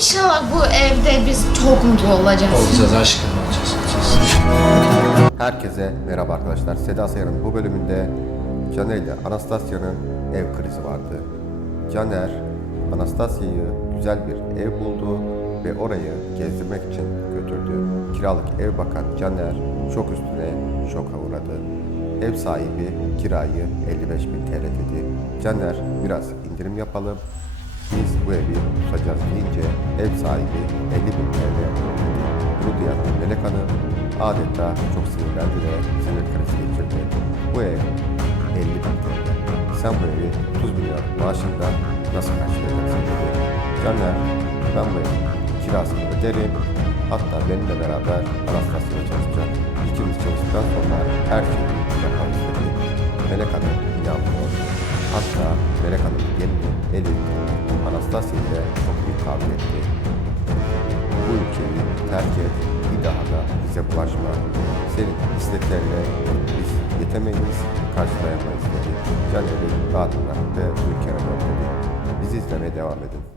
İnşallah bu evde biz çok mutlu olacağız. Olacağız aşkım olacağız. olacağız. Herkese merhaba arkadaşlar. Seda Sayan'ın bu bölümünde Caner ile Anastasya'nın ev krizi vardı. Caner, Anastasya'yı güzel bir ev buldu ve orayı gezdirmek için götürdü. Kiralık ev bakan Caner çok üstüne şoka uğradı. Ev sahibi kirayı 55 bin TL dedi. Caner biraz indirim yapalım. Biz bu evi tutacağız deyince ev sahibi 50 bin TL dedi. Bunu duyan Melek Hanım adeta çok sinirlendi ve sinir krizi geçirdi. Bu ev 50 bin TL. Sen bu evi 30 milyon maaşında nasıl karşılayacaksın dedi. Caner ben bu evin kirasını öderim. Hatta benimle beraber Anastasya'da çalışacak. İkimiz çalıştıktan sonra her şeyi yaparız dedi. Melek Hanım inanmıyor. Hatta Melek Hanım gelini Elif Anastasya ile çok büyük kavga. Bu ülkeyi terk et, bir daha da bize bulaşma. Senin isteklerine biz yetemeyiz, karşılayamayız dedi. Caner'i rahat bırak ve ülkene dedi. Bizi izlemeye devam edin.